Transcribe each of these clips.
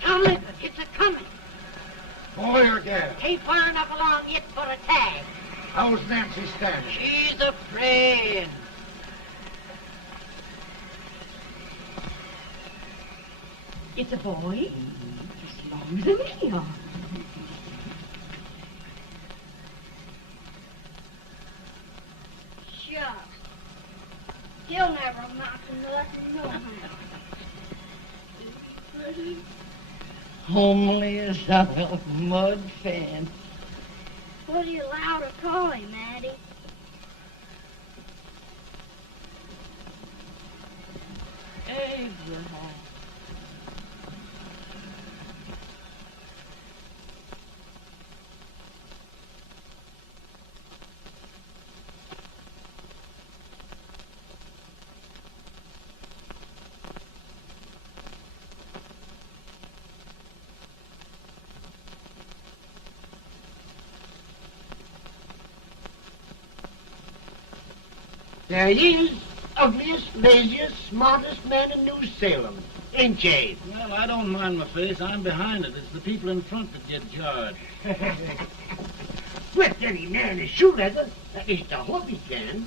Tomlin, it's a-coming. Boy or gal? Ain't far enough along yet for a tag. How's Nancy standing? She's afraid. It's a boy, as long as a me are. Shucks. He'll never amount to nothing, no how. Homely as a mud fan. What do you allow to call him, Addie? Abraham. There he is, ugliest, laziest, smartest man in New Salem. Ain't ye? Well, I don't mind my face. I'm behind it. It's the people in front that get jarred. With any man is shoe leather, that is the hope he can.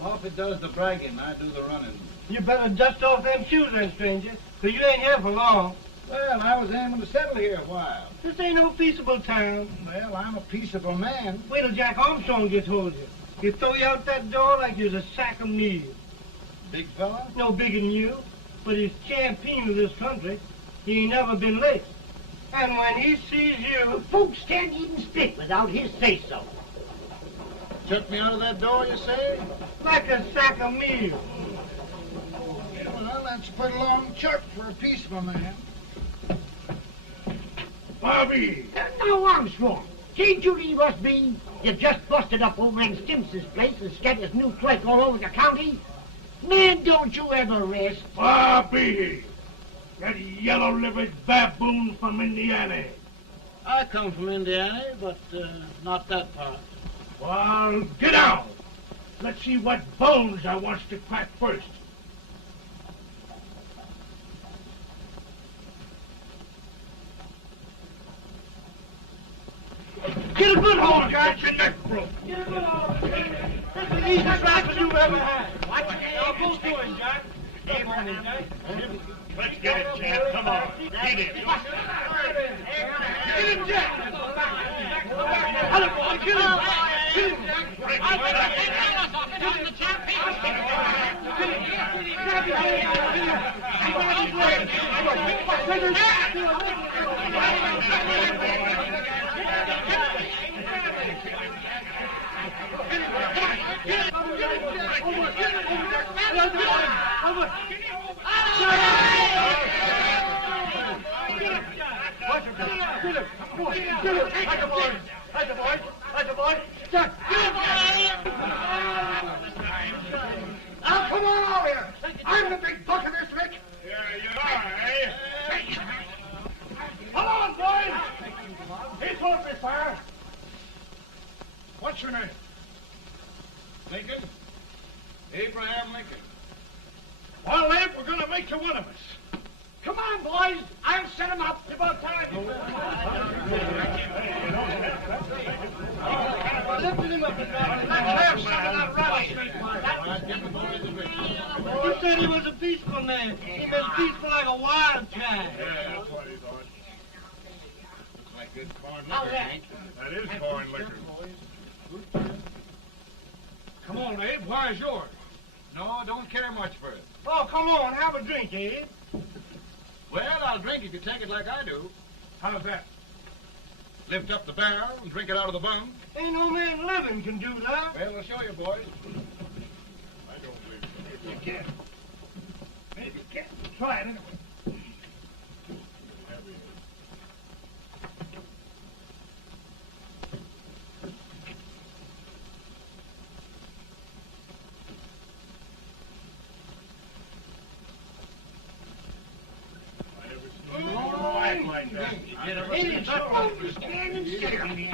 Off it does the bragging, I do the running. You better dust off them shoes then, stranger, 'cause you ain't here for long. Well, I was aiming to settle here a while. This ain't no peaceable town. Well, I'm a peaceable man. Wait till Jack Armstrong gets hold of you. He'll throw you out that door like you's a sack of meal. Big fella? No bigger than you, but he's champion of this country. He ain't never been late. And when he sees you... Folks can't even speak without his say-so. Took me out of that door, you say? like a sack of meal. Well, that's a pretty long chuck for a peaceable man. Bobby! Now, Armstrong, can't you leave us be? You've just busted up old man Stimpson's place and scattered new clerk all over the county. Man, don't you ever rest. Bobby! That yellow-livered baboon from Indiana. I come from Indiana, but not that part. Well, get out. Let's see what bones I wants to crack first. Get a good hold, Got your neck broke. Get a good hold. That's the easiest rifle you've ever had. Watch it. Now, go to him, Jack. Come on, Jack. Let's get it, champ. Come on. Get him. Get him, Jack. Hello, boy. Kill him. Kill him, Jack. Now, come on over here. I'm the big buck of this lick. Yeah, you are, eh? Come on, boys. He's off me, fire. What's your name? Lincoln? Abraham Lincoln. Well, Abe, we're going to make you one of us. Come on, boys. I'll set him up. It's about time. Lifted him up, Let's have some of that rattlesnake. You said he was a peaceful man. He was peaceful like a wild cat. Yeah, that's what he thought. Looks like good corn How's liquor, that? Hank. That is corn liquor. Come on, Abe. Where's yours? No, don't care much for it. Oh, come on. Have a drink, Abe. Well, I'll drink if you take it like I do. How's that? Lift up the barrel and drink it out of the bung. Ain't no man living can do that. Well, I'll show you, boys. I don't believe so. You can. Maybe you can. Try it anyway. It's understand and stand me.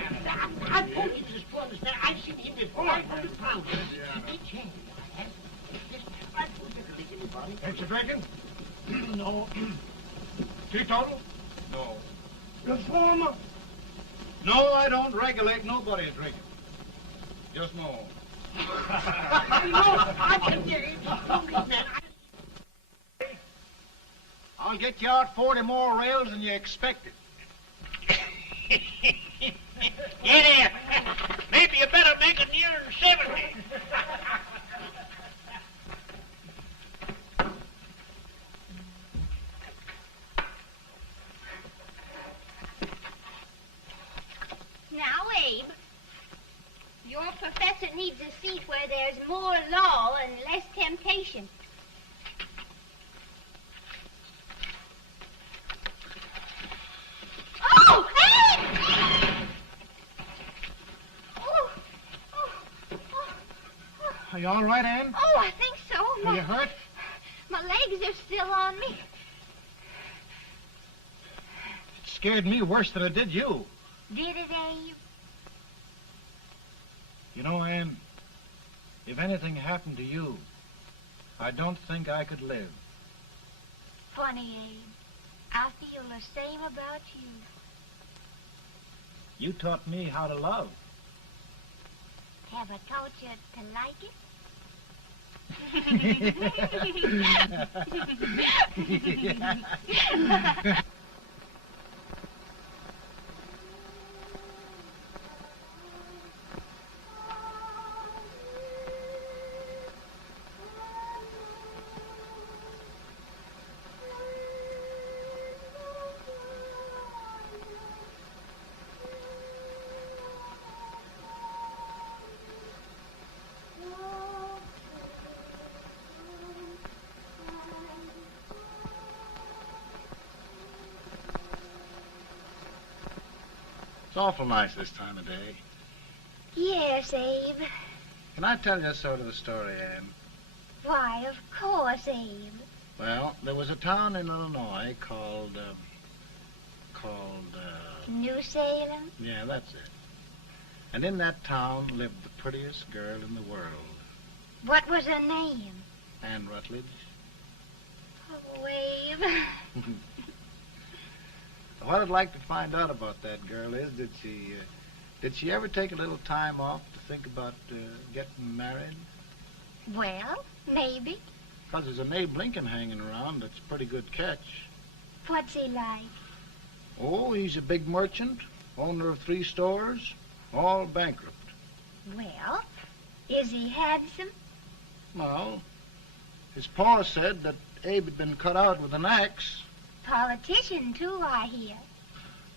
I told you just to understand. I've seen him with 500 pounds. Each hand. I told you to lick anybody. Ain't you drinking? No. Teetotal? No. Reformer. No, I don't regulate nobody's drinking. Just my own. I can get it. Man. I'll get you out 40 more rails than you expected. Get in. Maybe you better make it near 70. Now, Abe, your professor needs a seat where there's more law and less temptation. Oh, Abe! Are you all right, Ann? Oh, I think so. Are you hurt? My legs are still on me. It scared me worse than it did you. Did it, Abe? You know, Ann, if anything happened to you, I don't think I could live. Funny, Abe. I feel the same about you. You taught me how to love. Have I taught you to like it? It's awful nice this time of day. Yes, Abe. Can I tell you sort of a story, Ann? Why, of course, Abe. Well, there was a town in Illinois called, New Salem? yeah, that's it. And in that town lived the prettiest girl in the world, What was her name? Ann Rutledge. Oh, Abe. What I'd like to find out about that girl is, did she ever take a little time off to think about getting married? Well, maybe. Because there's an Abe Lincoln hanging around that's a pretty good catch. What's he like? Oh, he's a big merchant, owner of 3 stores, all bankrupt. Well, is he handsome? Well, his pa said that Abe had been cut out with an axe. Politician, too, I hear.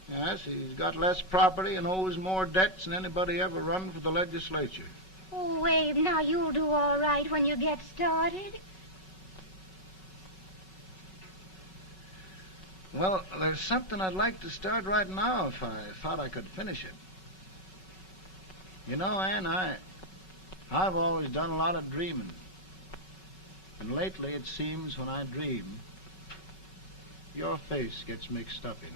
Yes, he's got less property and owes more debts than anybody ever run for the legislature. Oh, Abe, now you'll do all right when you get started. Well, there's something I'd like to start right now if I thought I could finish it. You know, Ann, I've always done a lot of dreaming. And lately it seems when I dream, your face gets mixed up in it.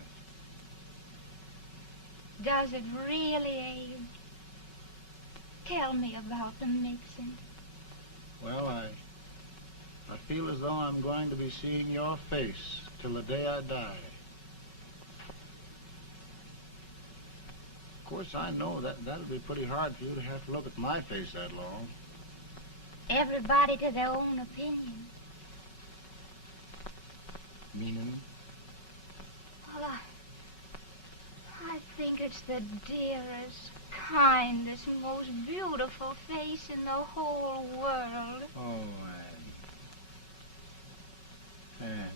Does it really, Abe? Tell me about the mixing. Well, I feel as though I'm going to be seeing your face till the day I die. Of course, I know that'll be pretty hard for you to have to look at my face that long. Everybody to their own opinion. Meaning? Well, I think it's the dearest, kindest, most beautiful face in the whole world. Oh, Ann.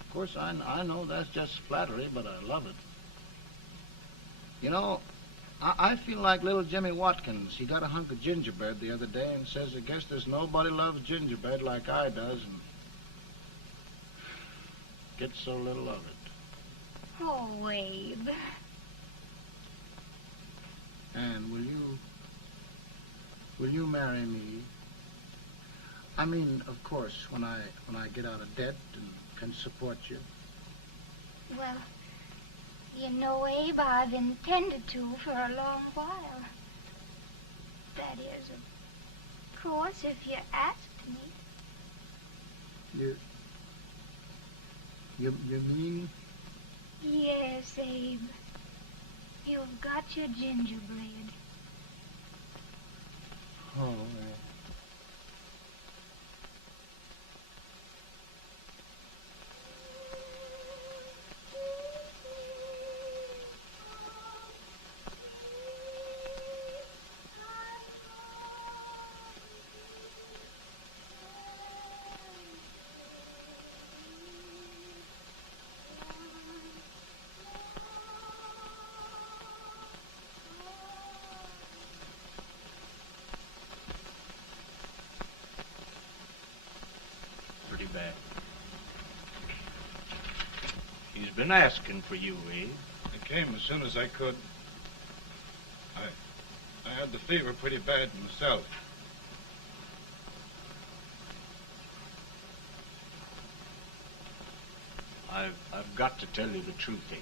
Of course, I know that's just flattery, but I love it. You know, I feel like little Jimmy Watkins. He got a hunk of gingerbread the other day and says, I guess there's nobody loves gingerbread like I does, and gets so little of it. Oh, Abe. Ann, will you marry me? I mean, of course, when I get out of debt and can support you. Well, you know, Abe, I've intended to for a long while. That is, of course, if you asked me. You mean? Yes, Abe. You've got your gingerbread. Oh, Pretty bad. He's been asking for you, Abe. I came as soon as I could. I had the fever pretty bad myself. I've got to tell you the truth, Abe.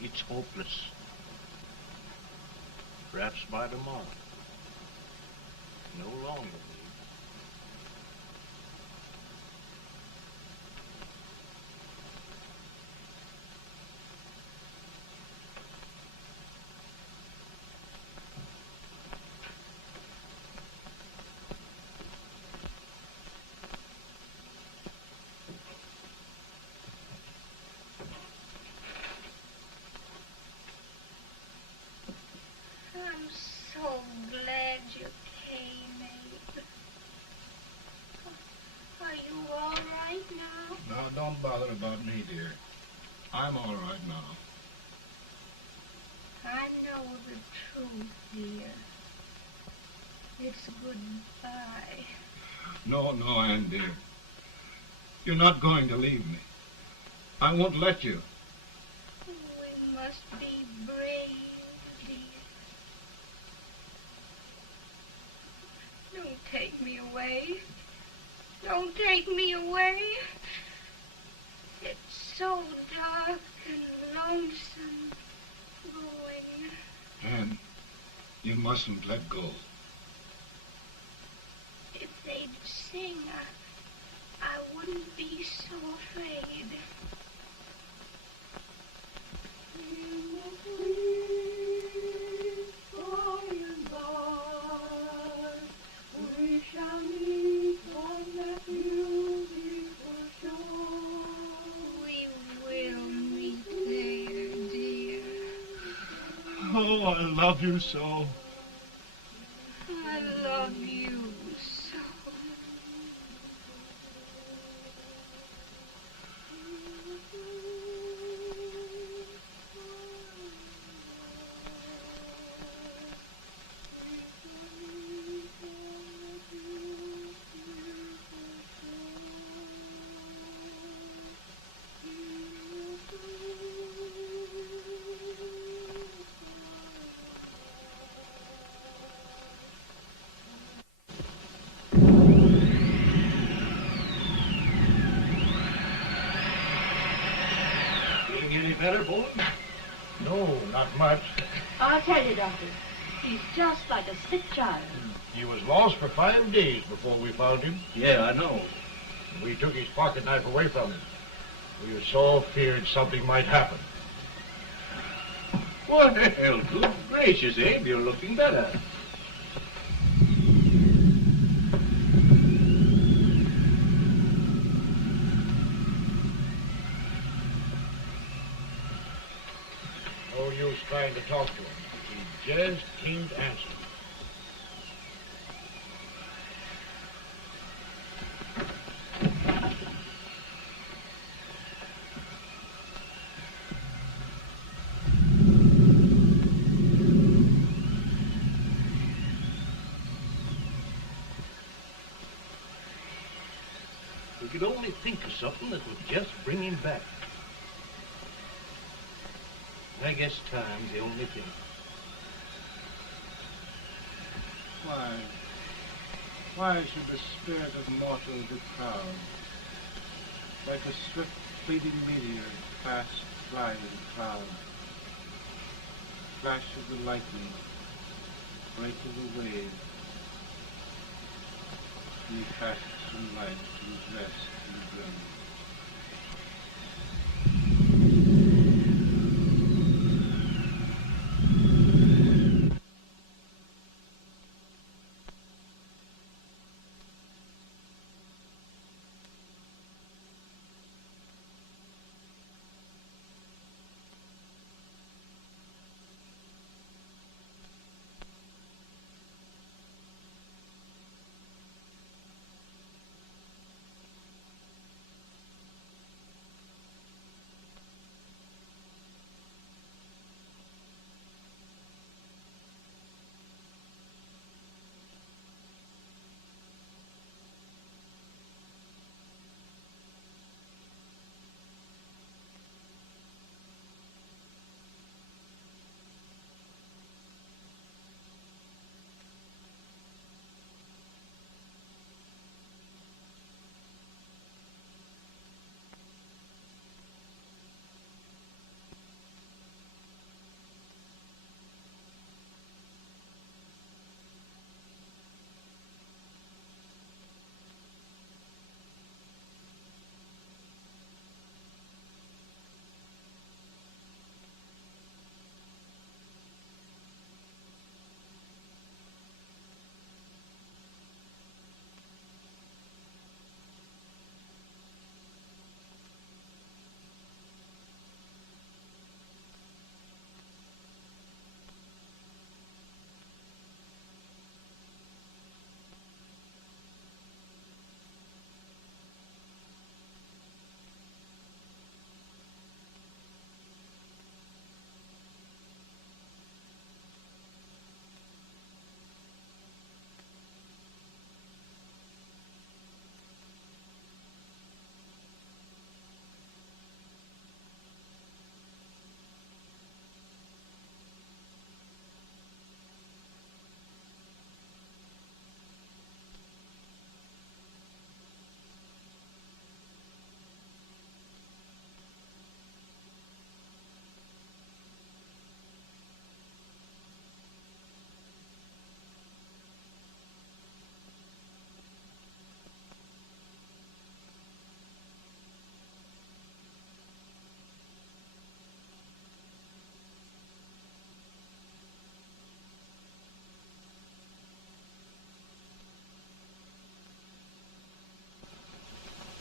It's hopeless. Perhaps by tomorrow. No longer, Abe. I'm so glad you came, Abe. Are you all right now? No, don't bother about me, dear. I'm all right now. I know the truth, dear. It's goodbye. No, Ann, dear. You're not going to leave me. I won't let you. We must be brave, dear. Don't take me away. Don't take me away. It's so dark and lonesome going. Ann, you mustn't let go. If they'd sing, I wouldn't be so afraid. Oh, I love you so. I love you so. Any better, boy? No, not much. I'll tell you, Doctor. He's just like a sick child. He was lost for 5 days before we found him. Yeah, I know. We took his pocket knife away from him. We were so feared something might happen. What the hell? Good gracious, Abe, you're looking better. No use trying to talk to him. He just can't answer. We could only think of something that would just bring him back. I guess time's the only thing. Why, Why should the spirit of mortal be proud? Like a swift fleeting meteor, fast flying cloud. Flash of the lightning, break of the wave. He passes from life to his rest in the grave.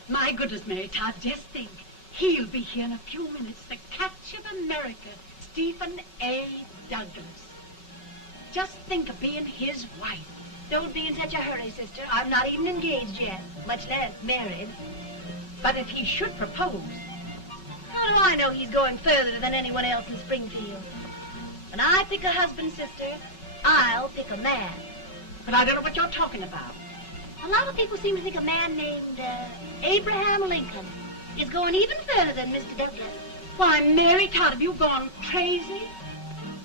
My goodness, Mary Todd, just think. He'll be here in a few minutes. The catch of America, Stephen A. Douglas. Just think of being his wife. Don't be in such a hurry, sister. I'm not even engaged yet, much less married. But if he should propose... How do I know he's going further than anyone else in Springfield? When I pick a husband, sister, I'll pick a man. But I don't know what you're talking about. A lot of people seem to think a man named Abraham Lincoln is going even further than Mr. Douglas. Why, Mary Todd, have you gone crazy?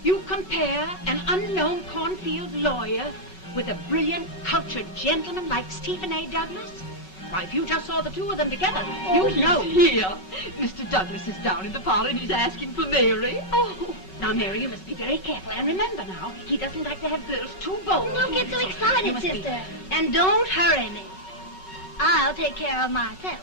You compare an unknown cornfield lawyer with a brilliant, cultured gentleman like Stephen A. Douglas? Why, if you just saw the two of them together, you'd know. Here. Mr. Douglas is down in the parlor and he's asking for Mary. Oh, now, Mary, you must be very careful. And remember now, he doesn't like to have girls too bold. Don't get so excited, sister. And don't hurry me. I'll take care of myself.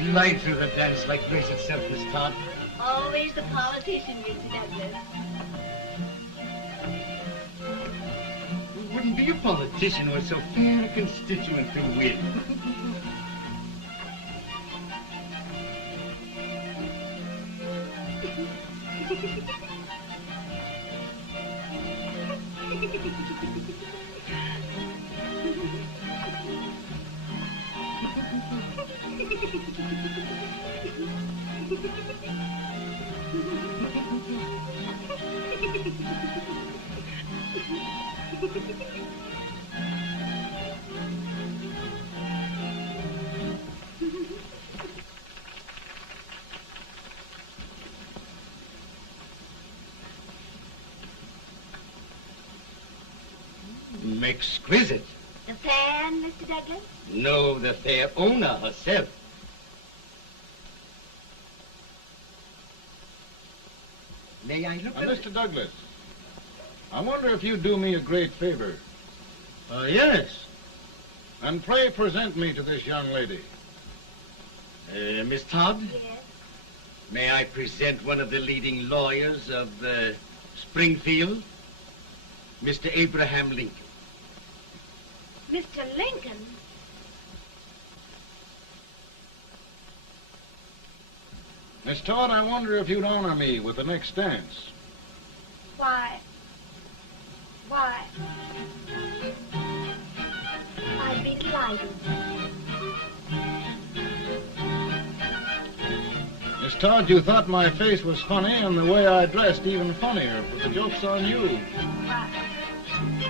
You glide through the dance like grace itself, Miss Todd. Always the politician, Mr. Douglas. You wouldn't be a politician with so fair a constituent to win. Exquisite. The fan, Mr. Douglas? No, the fair owner herself. May I look at it? Mr. Douglas, I wonder if you'd do me a great favor. Yes. And pray present me to this young lady. Miss Todd? Yes. May I present one of the leading lawyers of Springfield, Mr. Abraham Lincoln. Mr. Lincoln? Miss Todd, I wonder if you'd honor me with the next dance. Why? I'd be delighted. Miss Todd, you thought my face was funny and the way I dressed even funnier, but the joke's on you.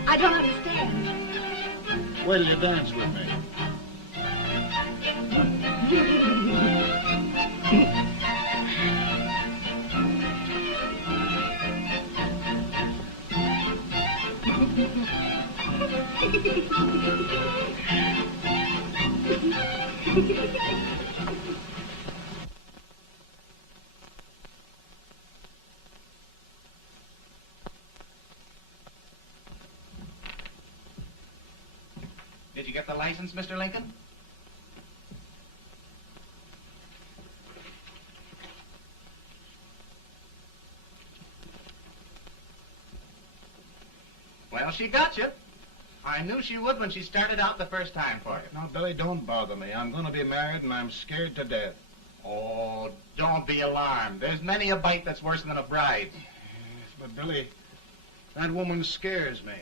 I don't understand. Wait till you dance with me. Did you get the license, Mr. Lincoln? Well, she got you. I knew she would when she started out the first time for you. Now, Billy, don't bother me. I'm going to be married and I'm scared to death. Oh, don't be alarmed. There's many a bite that's worse than a bride. Yes, but Billy, that woman scares me.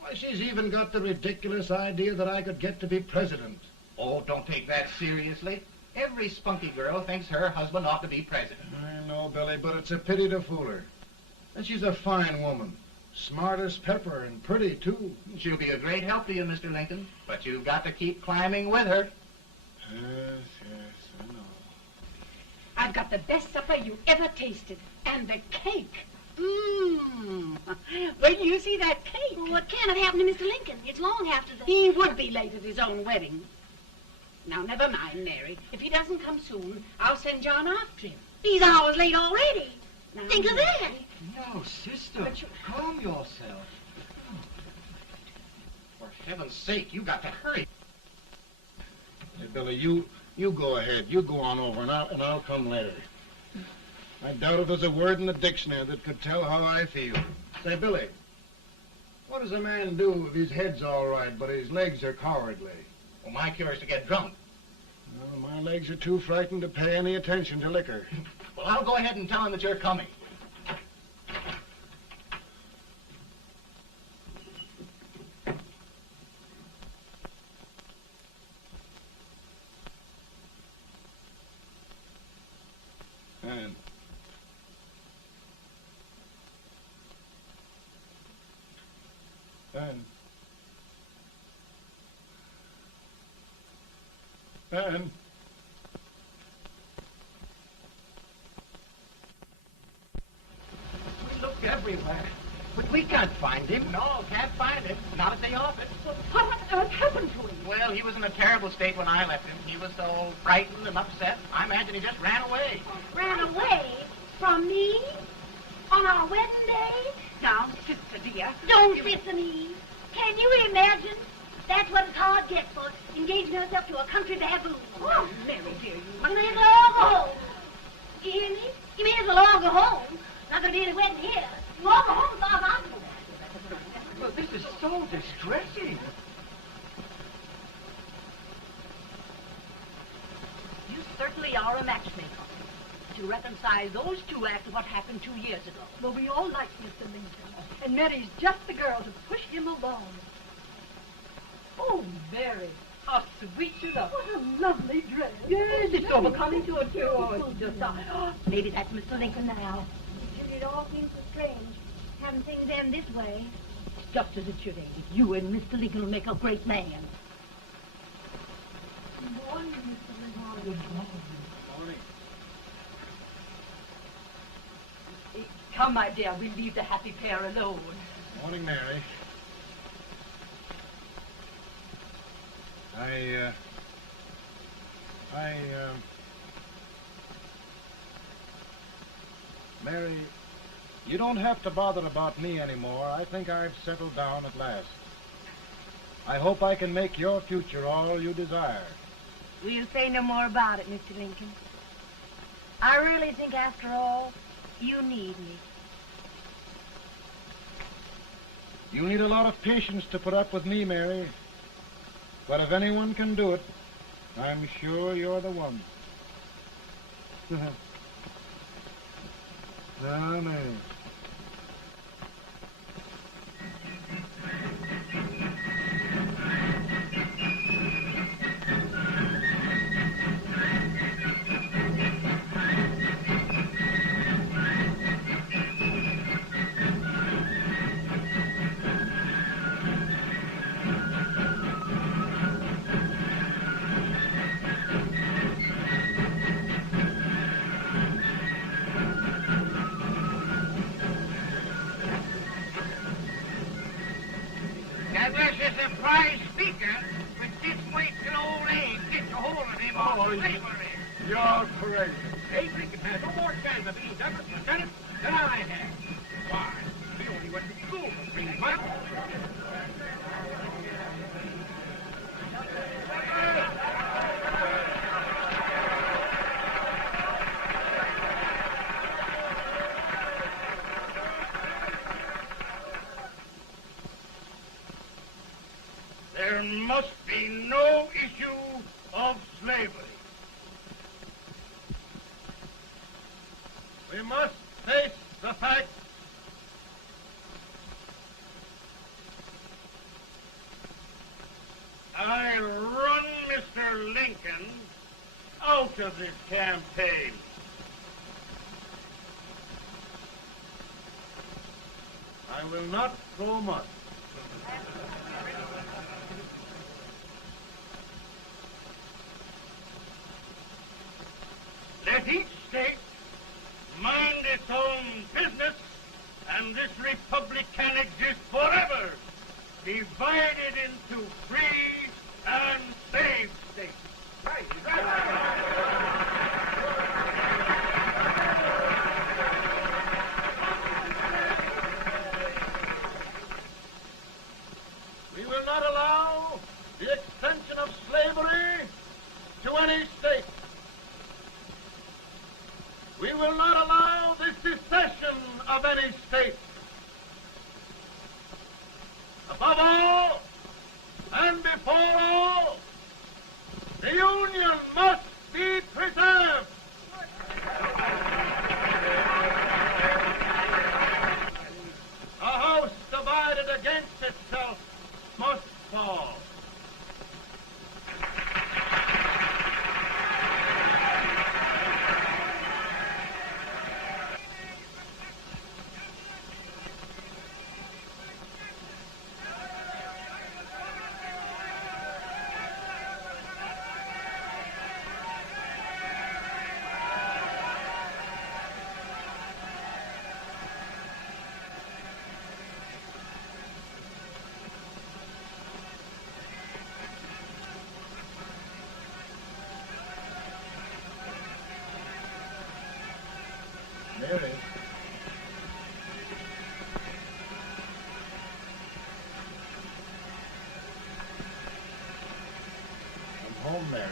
Why, she's even got the ridiculous idea that I could get to be president. Oh, don't take that seriously. Every spunky girl thinks her husband ought to be president. I know, Billy, but it's a pity to fool her. And she's a fine woman. Smart as pepper and pretty, too. She'll be a great help to you, Mr. Lincoln. But you've got to keep climbing with her. Yes, I know. I've got the best supper you ever tasted. And the cake. Mmm. Wait till you see that cake. Well, what can have happened to Mr. Lincoln? It's long after the... He would be late at his own wedding. Now, never mind, Mary. If he doesn't come soon, I'll send John after him. He's hours late already. Now, Think of that. Mary. No, sister. Calm yourself. For heaven's sake, you got to hurry. Hey, Billy, you go ahead. You go on over, and I'll come later. I doubt if there's a word in the dictionary that could tell how I feel. Say, Billy, what does a man do if his head's all right, but his legs are cowardly? Well, my cure is to get drunk. Well, my legs are too frightened to pay any attention to liquor. Well, I'll go ahead and tell him that you're coming. Ben. We looked everywhere, but we can't find him. No, can't find him. Not at the office. Well, what on earth happened to him? Well, he was in a terrible state when I left him. He was so frightened and upset. I imagine he just ran away. Ran away from me? On our wedding day? Now, sister dear. Don't listen to me. Can you imagine? That's what a card gets for engaging herself to a country baboon. Oh, Mary, dear, you You may as well all go home. You hear me? You may as well all go home. Not gonna be any wedding here. You all go home as far as I'm concerned. Well, this is so distressing. You certainly are a matchmaker. To reconcile those two after what happened 2 years ago. Well, we all like Mr. Lincoln. And Mary's just the girl to push him along. Oh, Mary, how sweet you look. What a lovely dress. Yes, it's overcoming to it, too. Oh, it's just... Maybe that's Mr. Lincoln now. It all seems so strange. hadn't things end this way. It's just as it should end. You and Mr. Lincoln will make a great man. Good morning, Mr. Lincoln. Good morning. Morning. Come, my dear, we'll leave the happy pair alone. Morning, Mary. Mary, you don't have to bother about me anymore. I think I've settled down at last. I hope I can make your future all you desire. We'll say no more about it, Mr. Lincoln. I really think, after all, you need me. You need a lot of patience to put up with me, Mary. But if anyone can do it, I'm sure you're the one. Now, Mary. Douglas is a prize speaker, but just wait till old Abe gets a hold of him on slavery. You're crazy. Abe Lincoln has no more chance of being Douglas Lieutenant than I have. Why? He only went to school for 3 months. There must be no issue of slavery. We must face the fact I run Mr. Lincoln out of this campaign. I will not throw much. Let each state mind its own business, and this republic can exist forever, divided into free and slave states. Right. We will not allow the extension of slavery to any state. We will not allow the secession of any state. Above all, and before all, the Union must be preserved. A house divided against itself must fall. Mary. I'm home, Mary.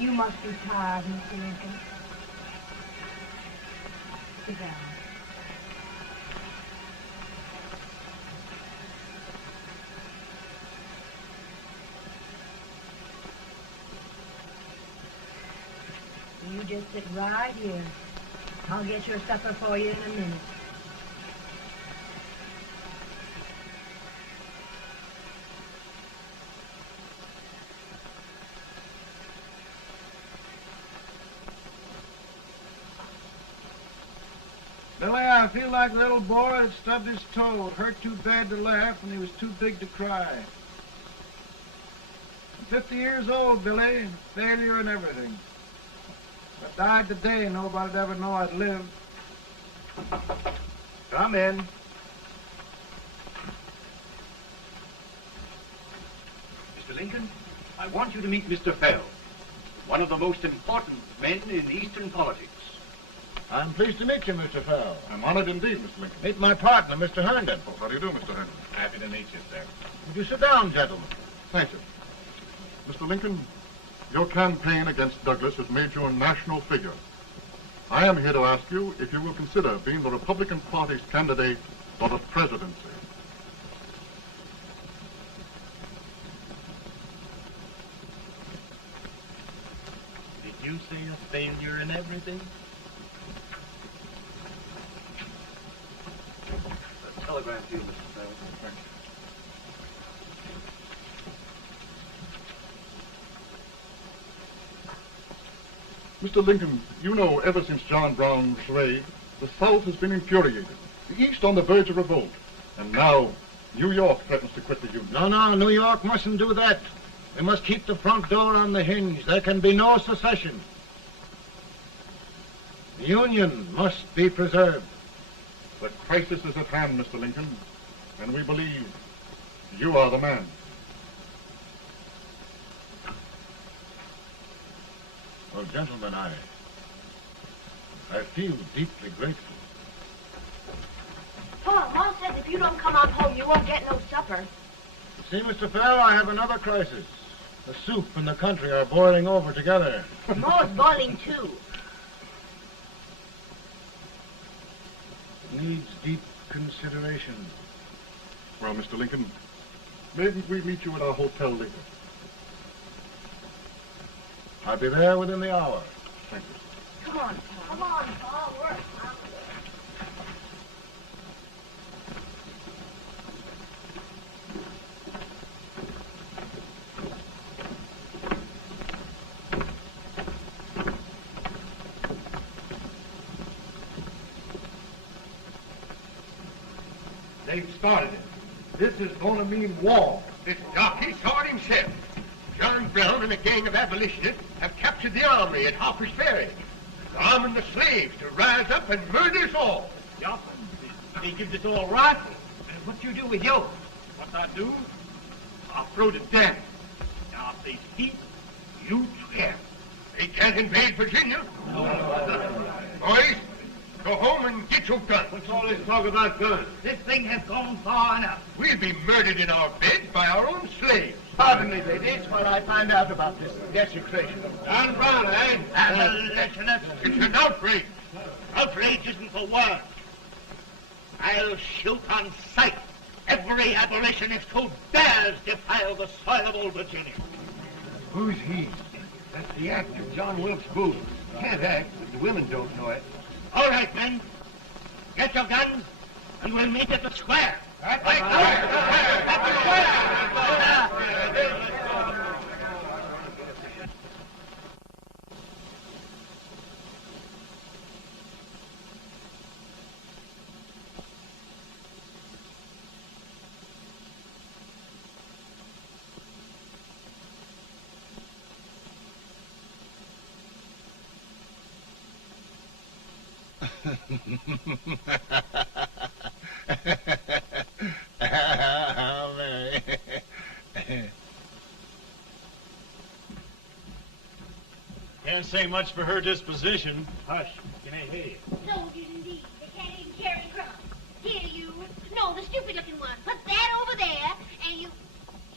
You must be tired, Mr. Lincoln. Sit down. You just sit right here. I'll get your supper for you in a minute. Billy, I feel like a little boy that stubbed his toe. It hurt too bad to laugh, and he was too big to cry. I'm 50 years old, Billy. Failure and everything. If I died today, nobody'd ever know I'd lived. Come in. Mr. Lincoln, I want you to meet Mr. Fell, one of the most important men in Eastern politics. I'm pleased to meet you, Mr. Fell. I'm honored indeed, Mr. Lincoln. Meet my partner, Mr. Herndon. Oh, how do you do, Mr. Herndon? Happy to meet you, sir. Would you sit down, gentlemen? Thank you. Mr. Lincoln, your campaign against Douglas has made you a national figure. I am here to ask you if you will consider being the Republican Party's candidate for the presidency. Did you say a failure in everything? A telegram to you, Mr. Fell. Thank you. Mr. Lincoln, you know ever since John Brown slaved, the South has been infuriated, the East on the verge of revolt, and now New York threatens to quit the Union. No, New York mustn't do that. We must keep the front door on the hinge. There can be no secession. The Union must be preserved. The crisis is at hand, Mr. Lincoln, and we believe you are the man. Well, gentlemen, I feel deeply grateful. Paul, Mom says if you don't come on home, you won't get no supper. See, Mr. Fell, I have another crisis. The soup and the country are boiling over together. Mo's boiling too. It needs deep consideration. Well, Mr. Lincoln, maybe we meet you at our hotel later. I'll be there within the hour. Thank you. Come on, Paul. Come on, Paul. We're hungry. They've started it. This is going to mean war. This jockey saw it himself. John Brown and a gang of abolitionists have captured the armory at Harper's Ferry, arming the slaves to rise up and murder us all. Yup. They give us all rifles. And what you do with yours? What I do? I'll throw the damn. Now, if they speak, you swear. They can't invade Virginia. Boys, go home and get your guns. What's all this talk about guns? This thing has gone far enough. We'll be murdered in our beds by our own slaves. Pardon me, ladies, while I find out about this desecration. John Brown, eh? Abolitionist. It's an outrage. Outrage isn't the word. I'll shoot on sight every abolitionist who dares defile the soil of old Virginia. Who's he? That's the actor, John Wilkes Booth. Can't act, but the women don't know it. All right, men. Get your guns, and we'll meet at the square. At the Can't say much for her disposition. Hush. Can I hear you? Soldiers indeed. They can't even carry crumbs. Here, you. No, the stupid-looking one. Put that over there, and you...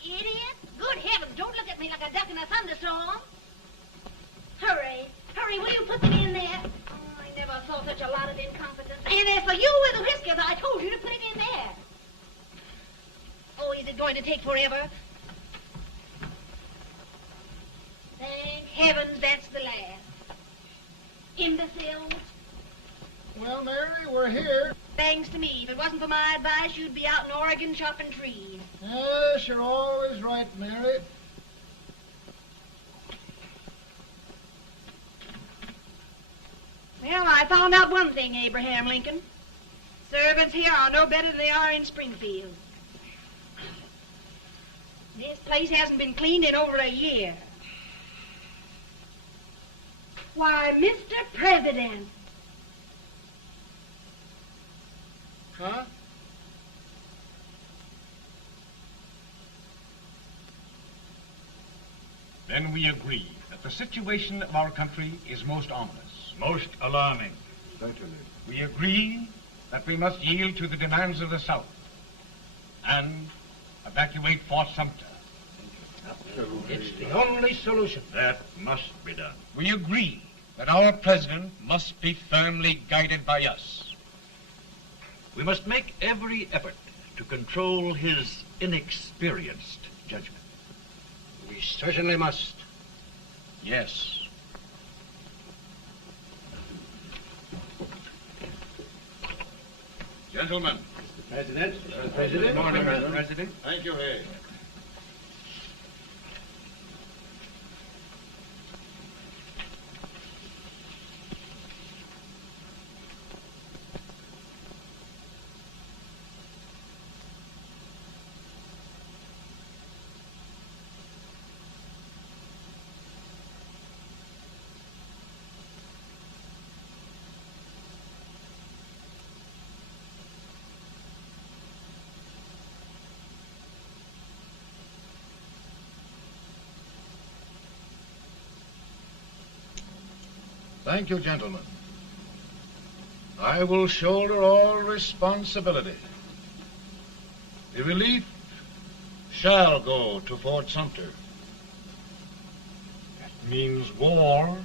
Idiot. Good heavens, don't look at me like a duck in a thunderstorm. Hurry. Hurry, will you put them in there? Oh, I never saw such a lot of incompetence. And as for you with the whiskers, I told you to put it in there. Oh, is it going to take forever? Thank heavens that's the last. Imbeciles. Well, Mary, we're here. Thanks to me. If it wasn't for my advice, you'd be out in Oregon chopping trees. Yes, you're always right, Mary. Well, Well, I found out one thing, Abraham Lincoln. Servants here are no better than they are in Springfield. This place hasn't been cleaned in over a year. Why, Mr. President. Huh? Then we agree that the situation of our country is most ominous. Most alarming. Certainly. We agree that we must yield to the demands of the South and evacuate Fort Sumter. It's the only solution. That must be done. We agree that our president must be firmly guided by us. We must make every effort to control his inexperienced judgment. We certainly must. Yes. Gentlemen. President. Good morning, Mr. President. Thank you, Hay. Thank you, gentlemen. I will shoulder all responsibility. The relief shall go to Fort Sumter. That means war.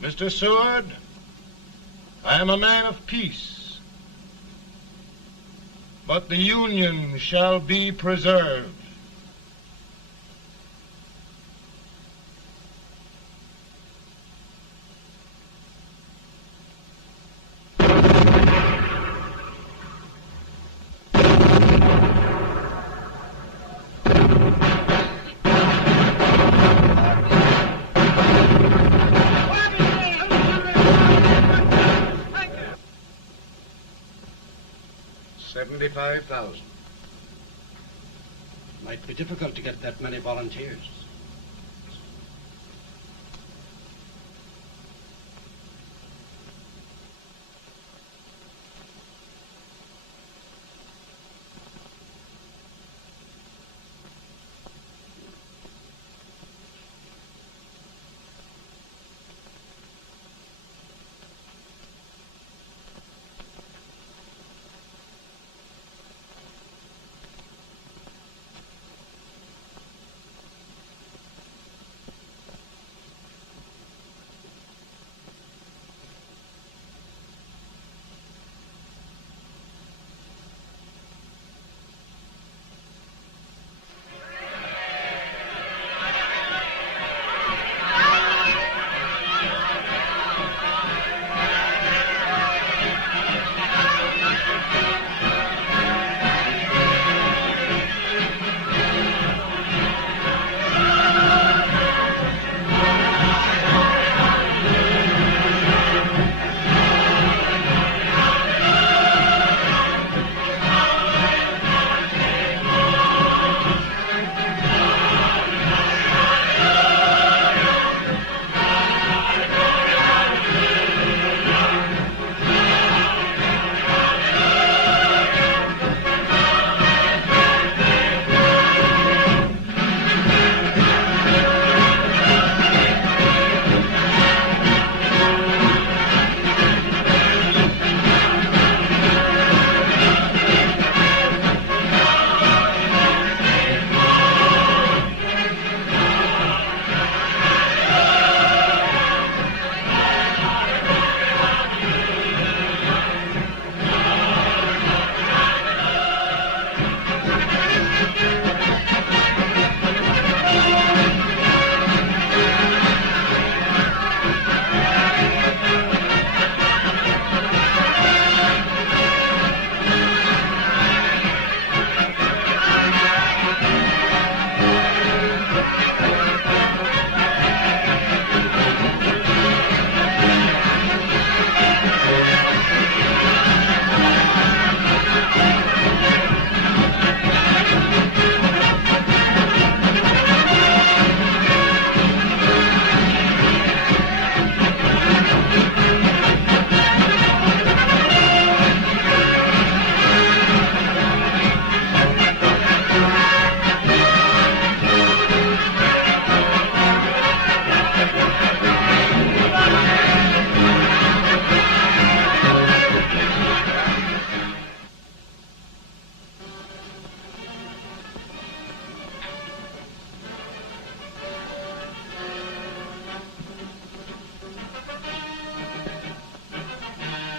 Mr. Seward, I am a man of peace. But the Union shall be preserved. $75,000. Might be difficult to get that many volunteers.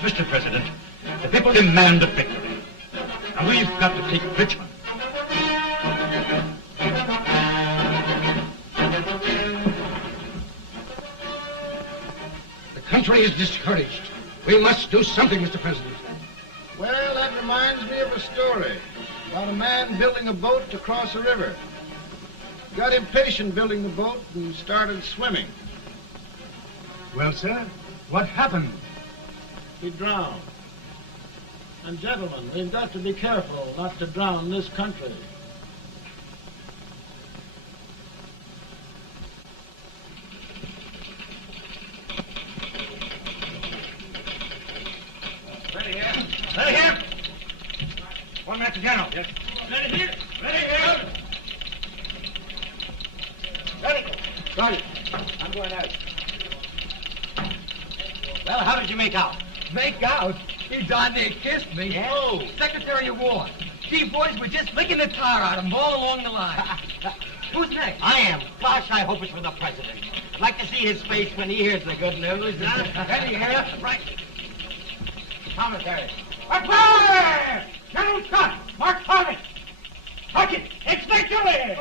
Mr. President, the people demand a victory. And we've got to take Richmond. The country is discouraged. We must do something, Mr. President. Well, that reminds me of a story about a man building a boat to cross a river. Got impatient building the boat and started swimming. Well, sir, what happened? He drowned. And gentlemen, we've got to be careful not to drown this country. Ready here. Ready here. 1 minute to General. Yes. Ready here. Ready here. Ready. Ready. I'm going out. Well, how did you make out? Make out? He darn near kissed me. Yeah? Oh, Secretary of War. Gee, boys, we're just licking the tar out of him all along the line. Who's next? I am. Gosh, I hope it's for the President. I'd like to see his face when he hears the good news. Ready here. Right. Commissary. Fire! General Scott! Mark Harvey! Sergeant, it's victory!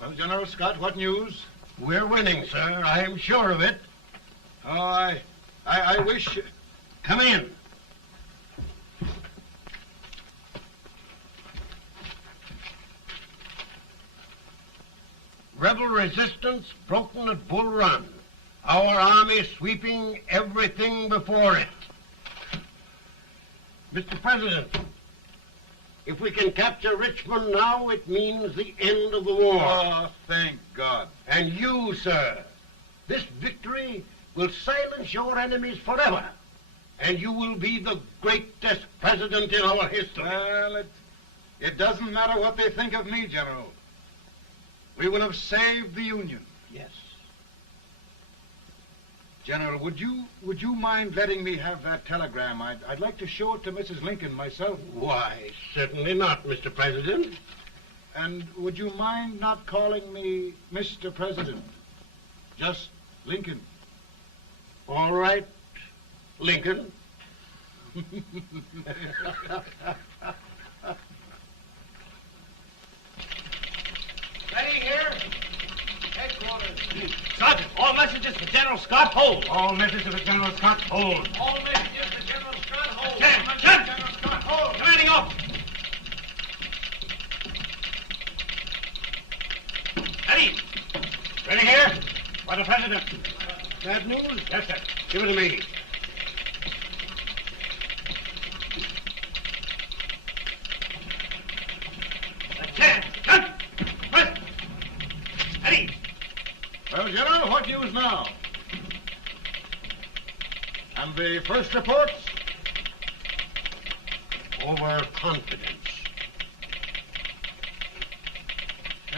Well, General Scott, what news? We're winning, sir. I'm sure of it. Oh, I wish... Come in. Rebel resistance broken at Bull Run. Our army sweeping everything before it. Mr. President, if we can capture Richmond now, it means the end of the war. Oh, thank God. And you, sir, this victory will silence your enemies forever. And you will be the greatest president in our history. Well, it doesn't matter what they think of me, General. We will have saved the Union. Yes. General, would you mind letting me have that telegram? I'd like to show it to Mrs. Lincoln myself. Why, certainly not, Mr. President. And would you mind not calling me Mr. President? Just Lincoln. All right, Lincoln. Ready here. Headquarters. Sergeant, all messages for General Scott, hold. All messages for General Scott, hold. All messages for General Scott, hold. General Scott, hold. Commanding officer. Ready. Ready here? For the President. Bad news? Yes, sir. Give it to me. Well, General, what news now? And the first reports? Overconfidence.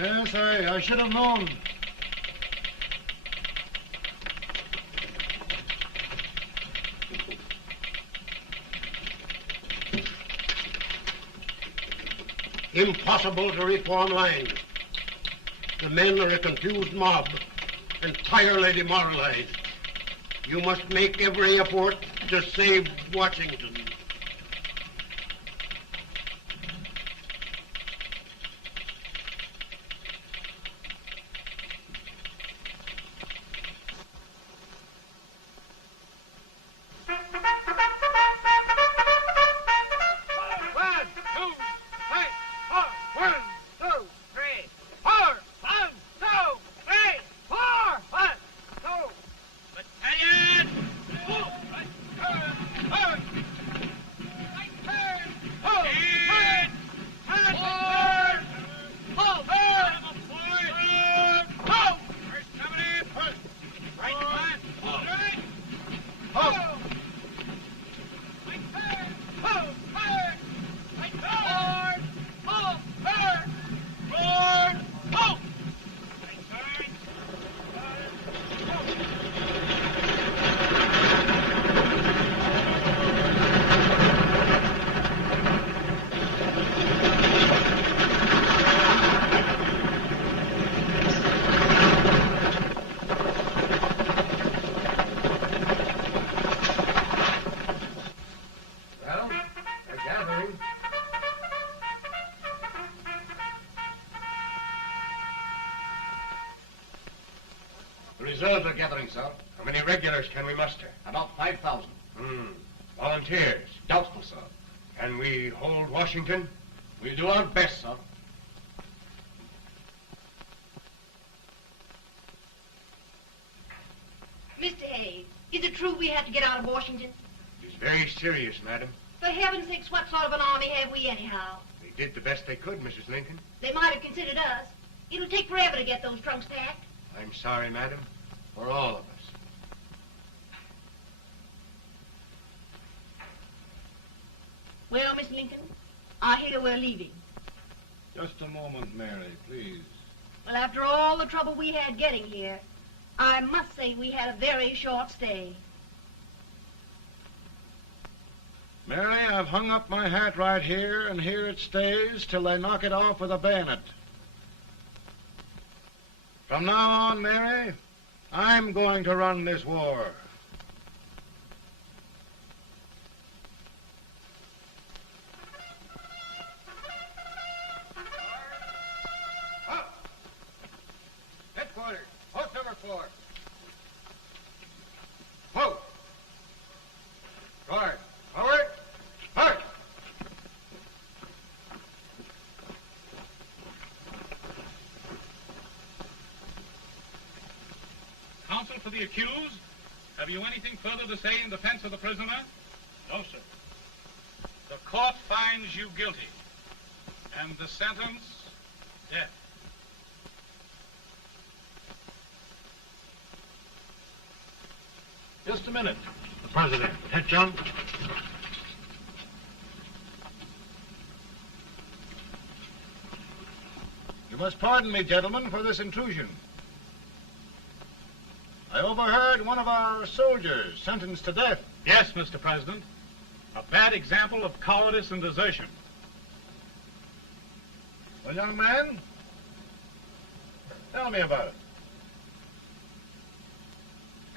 Yes, I should have known. Impossible to reform lines. The men are a confused mob, entirely demoralized. You must make every effort to save Washington. reserves are gathering, sir. How many regulars can we muster? About 5,000. Volunteers? Doubtful, sir. Can we hold Washington? We'll do our best, sir. Mr. Hayes, is it true we have to get out of Washington? It's very serious, madam. For heaven's sakes, what sort of an army have we anyhow? They did the best they could, Mrs. Lincoln. They might have considered us. It'll take forever to get those trunks packed. I'm sorry, madam, for all of us. Well, Miss Lincoln, I hear we're leaving. Just a moment, Mary, please. Well, after all the trouble we had getting here, I must say we had a very short stay. Mary, I've hung up my hat right here, and here it stays till they knock it off with a bayonet. From now on, Mary, I'm going to run this war. Headquarters, post number 4. Whoa! Guard, forward, march! Counsel for the accused, have you anything further to say in defense of the prisoner? No, sir. The court finds you guilty, and the sentence, death. Just a minute. The President. Head, John. You must pardon me, gentlemen, for this intrusion. I overheard one of our soldiers sentenced to death. Yes, Mr. President. A bad example of cowardice and desertion. Well, young man, tell me about it.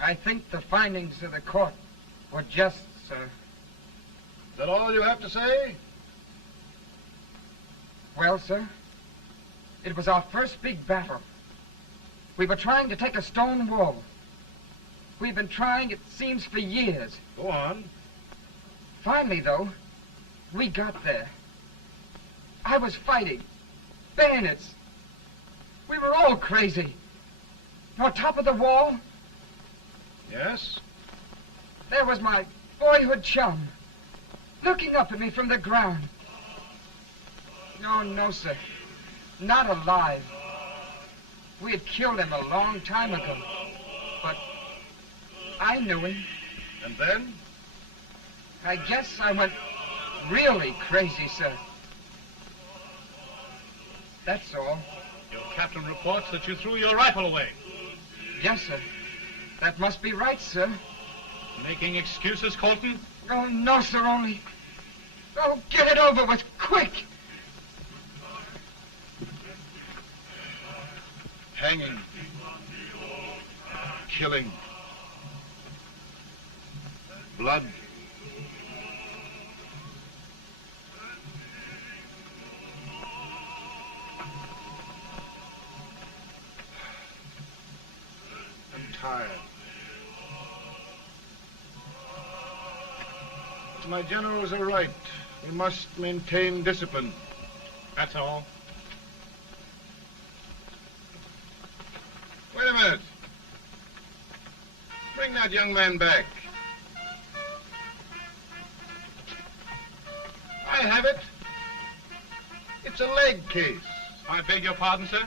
I think the findings of the court were just, sir. Is that all you have to say? Well, sir, it was our first big battle. We were trying to take a stone wall. We've been trying, it seems, for years. Go on. Finally, though, we got there. I was fighting. Bayonets. We were all crazy. On top of the wall, Yes? there was my boyhood chum, looking up at me from the ground. No, sir. Not alive. We had killed him a long time ago. But I knew him. And then? I guess I went really crazy, sir. That's all. Your captain reports that you threw your rifle away. Yes, sir. That must be right, sir. Making excuses, Colton? Oh, no, sir, only... Oh, get it over with, quick! Hanging. Killing. Blood. I'm tired. My generals are right. We must maintain discipline. That's all. Wait a minute. Bring that young man back. I have it. It's a leg case. I beg your pardon, sir?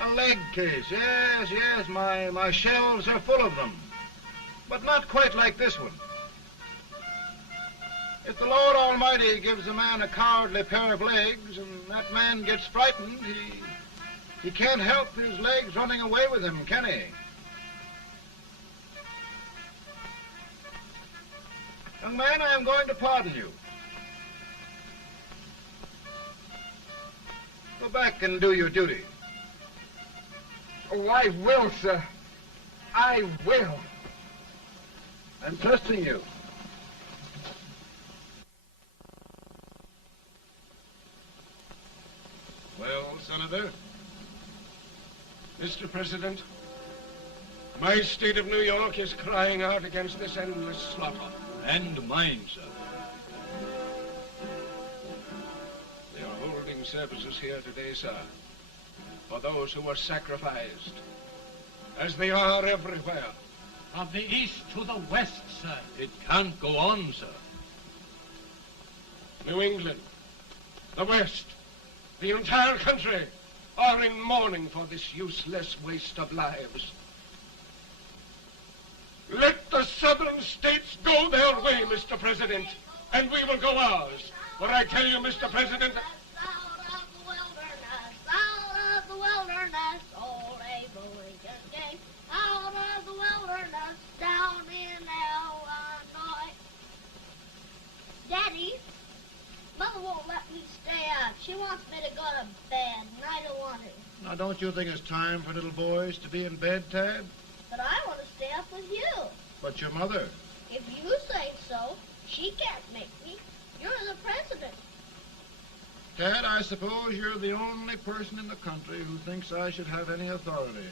A leg case, yes. My shelves are full of them. But not quite like this one. If the Lord Almighty gives a man a cowardly pair of legs and that man gets frightened, he can't help his legs running away with him, can he? Young man, I am going to pardon you. Go back and do your duty. Oh, I will, sir. I will. I'm trusting you. Well, Senator? Mr. President, My state of New York is crying out against this endless slaughter. And mine, sir. They are holding services here today, sir, for those who were sacrificed, as they are everywhere. From the east to the west, sir. It can't go on, sir. New England, the West, the entire country are in mourning for this useless waste of lives. Let the southern states go their way, Mr. President, and we will go ours. For I tell you, Mr. President, Out of the wilderness, old Abraham Lincoln came. Out of the wilderness, down in Illinois. Daddy, Mother won't let me stay out. She wants me to go to bed, and I don't want to. Now, don't you think it's time for little boys to be in bed, Tad? But I want to stay up with you. But your mother. If you say so, she can't make me. You're the president. Tad, I suppose you're the only person in the country who thinks I should have any authority.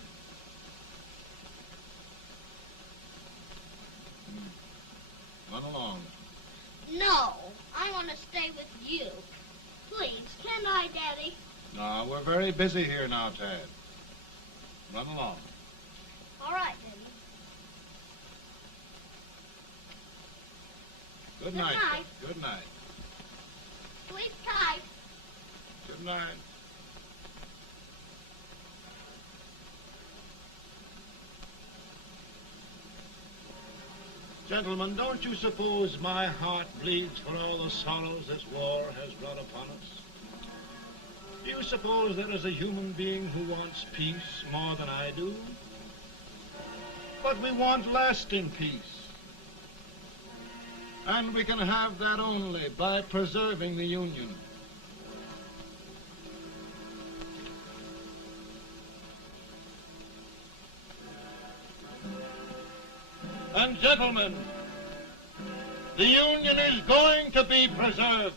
Run along. No, I want to stay with you. Please, can I, Daddy? No, we're very busy here now, Tad. Run along. All right, Daddy. Good Good night. night. Good night. Sleep tight. Good night. Gentlemen, don't you suppose my heart bleeds for all the sorrows this war has brought upon us? Do you suppose there is a human being who wants peace more than I do? But we want lasting peace. And we can have that only by preserving the Union. And gentlemen, the Union is going to be preserved.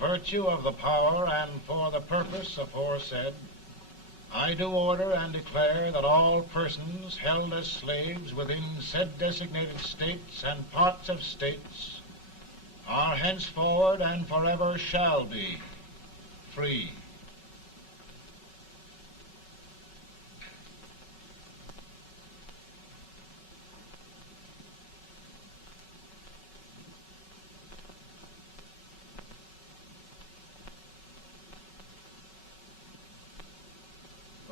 Virtue of the power and for the purpose aforesaid, I do order and declare that all persons held as slaves within said designated states and parts of states are henceforward and forever shall be free.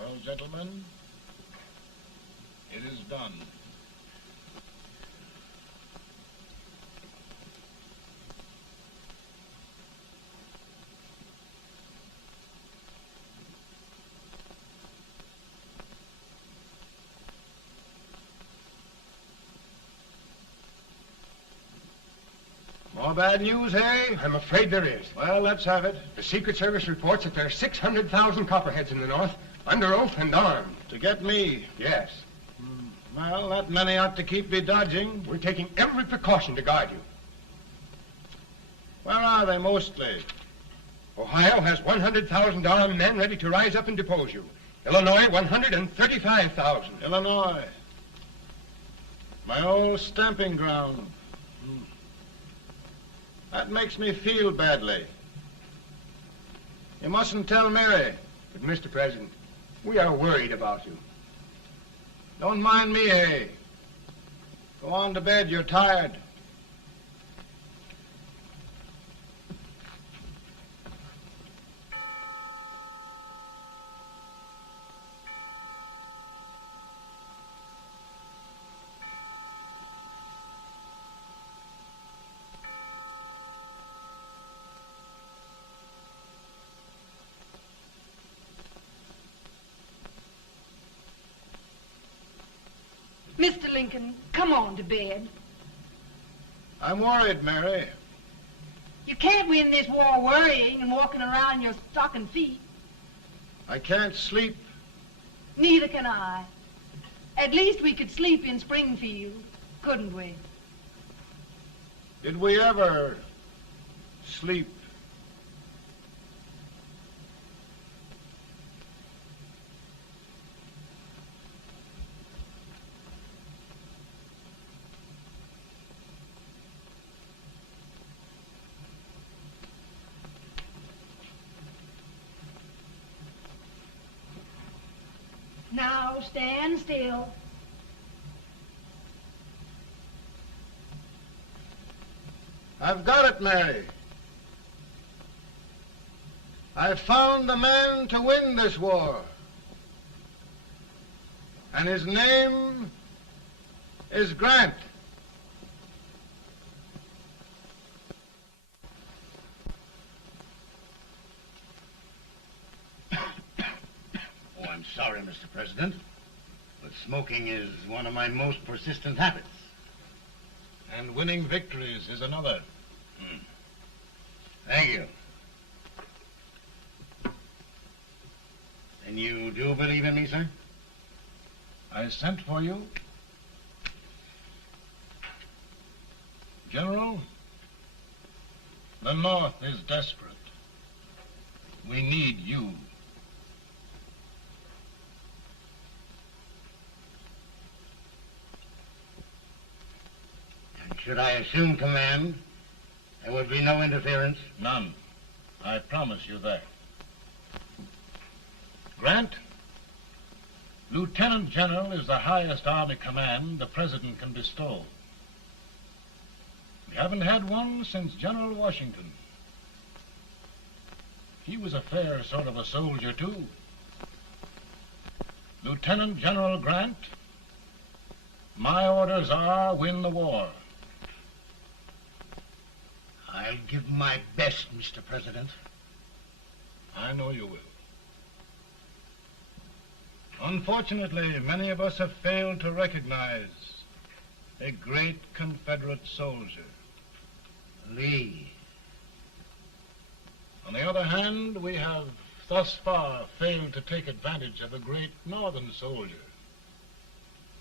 Well, gentlemen, it is done. More bad news, eh? I'm afraid there is. Well, let's have it. The Secret Service reports that there are 600,000 copperheads in the North, under oath and armed. To get me? Yes. Well, that many ought to keep me dodging. We're taking every precaution to guard you. Where are they mostly? Ohio has 100,000 men ready to rise up and depose you. Illinois, 135,000. Illinois. My old stamping ground. That makes me feel badly. You mustn't tell Mary. But, Mr. President, we are worried about you. Don't mind me, eh? Go on to bed. You're tired. Mr. Lincoln, come on to bed. I'm worried, Mary. You can't win this war worrying and walking around your stocking feet. I can't sleep. Neither can I. At least we could sleep in Springfield, couldn't we? Did we ever sleep? Now stand still. I've got it, Mary. I've found the man to win this war. And his name is Grant. Oh, I'm sorry, Mr. President, but smoking is one of my most persistent habits. And winning victories is another. Thank you. And you do believe in me, sir? I sent for you. General, the North is desperate. We need you. And should I assume command, there would be no interference? None. I promise you that. Grant, Lieutenant General is the highest army command the President can bestow. We haven't had one since General Washington. He was a fair sort of a soldier, too. Lieutenant General Grant, my orders are win the war. I'll give my best, Mr. President. I know you will. Unfortunately, many of us have failed to recognize a great Confederate soldier, Lee. On the other hand, we have thus far failed to take advantage of a great Northern soldier.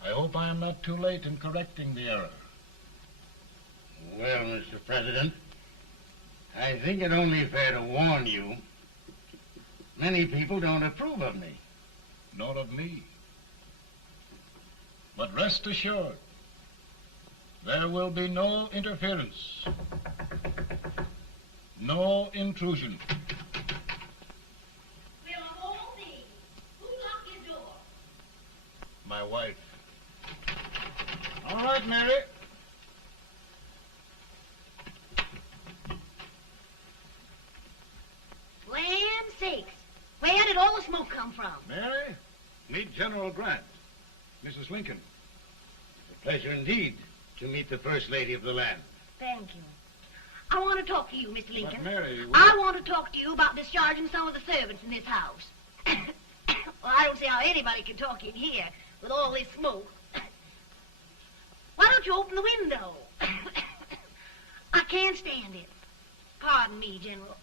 I hope I am not too late in correcting the error. Well, Mr. President, I think it only fair to warn you. Many people don't approve of me. Nor of me. But rest assured, there will be no interference, no intrusion. Well, of all things, who locked your door? My wife. All right, Mary. Land sakes, where did all the smoke come from? Mary, meet General Grant, Mrs. Lincoln. It's a pleasure indeed to meet the First Lady of the land. Thank you. I want to talk to you, Mr. Lincoln. But Mary, I want to talk to you about discharging some of the servants in this house. Well, I don't see how anybody can talk in here with all this smoke. Why don't you open the window? I can't stand it. Pardon me, General.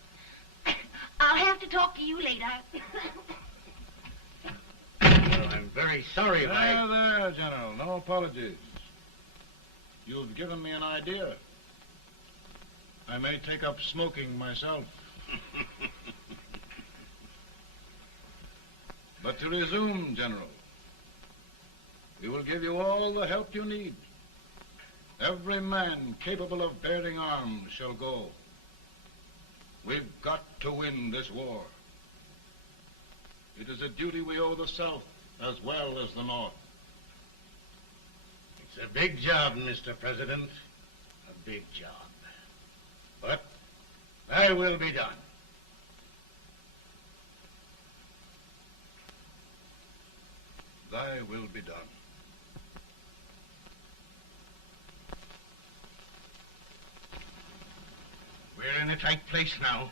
I'll have to talk to you later. Well, I'm very sorry if I... There, General. No apologies. You've given me an idea. I may take up smoking myself. But to resume, General, we will give you all the help you need. Every man capable of bearing arms shall go. We've got to win this war. It is a duty we owe the South as well as the North. It's a big job, Mr. President. A big job. But thy will be done. Thy will be done. We're in a tight place now.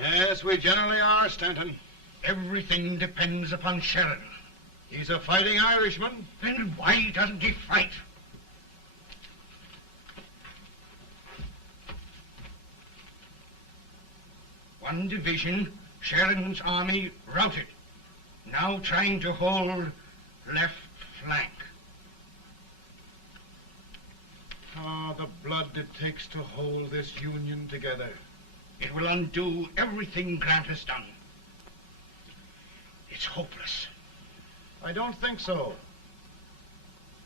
Yes, we generally are, Stanton. Everything depends upon Sheridan. He's a fighting Irishman. Then why doesn't he fight? One division, Sheridan's army, routed. Now trying to hold left flank. Ah, the blood it takes to hold this Union together. It will undo everything Grant has done. It's hopeless. I don't think so.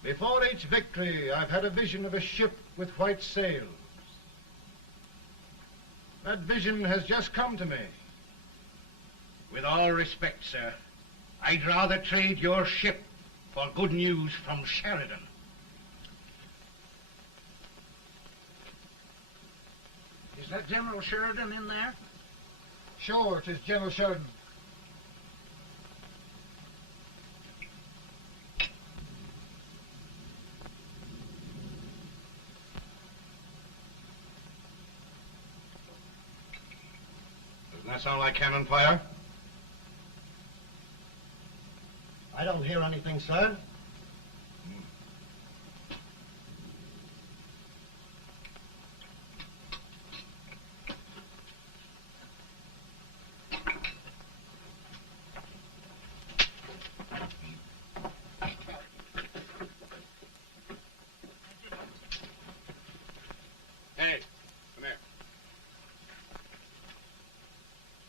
Before each victory, I've had a vision of a ship with white sails. That vision has just come to me. With all respect, sir, I'd rather trade your ship for good news from Sheridan. Is that General Sheridan in there? Sure, it is General Sheridan. Doesn't that sound like cannon fire? I don't hear anything, sir. Hey, come here.